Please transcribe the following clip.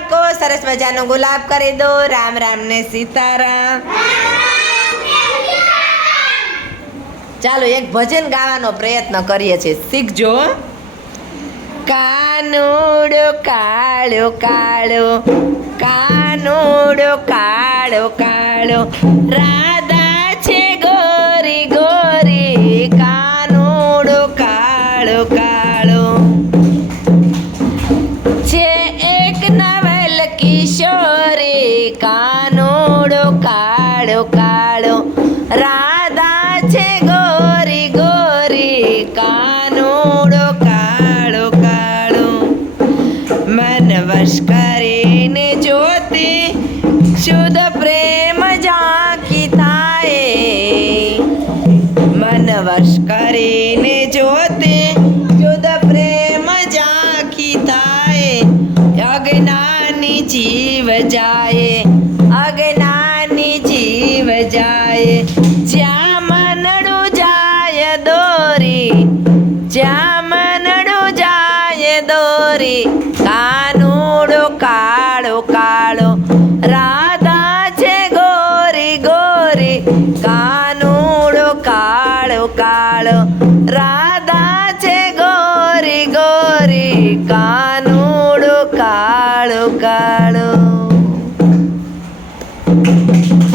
બાળકો સરસ મજાનો ગુલાબ કરી દો. રામ રામ ને સીતારામ. ચાલો, એક ભજન ગાવાનો પ્રયત્ન કરીએ છીએ. શીખજો કાનુડો કાળો કાળો. કાનુડો કાળો કાળો. રાધા છે ગોરી ગોરી. કાનુડો કાળો કાળો. છે એક કિશોરી કાનુડો કાળો કાળો. રાધા છે ગોરી ગોરી. કાનોડો, કાળો કાળો. મન વશ કરીને જોતી શુદ્ધ પ્રેમ ઝાંકી થાય. મન વશ કરીને જોતે શુદ્ધ પ્રેમ ઝાંખી થાય. અજ્ઞાની જીવ જાય. અજ્ઞાની જીવ જાય. જ્યાં મનડું જાય દોરી, જ્યાં મનડું જાય દોરી. કાનુડો કાળો કાળો, રાધા છે ગોરી ગોરી. કાનુડો કાળો કાળો, રાધા છે ગોરી ગોરી. કાનુડો કાળો કાળો. Thank you.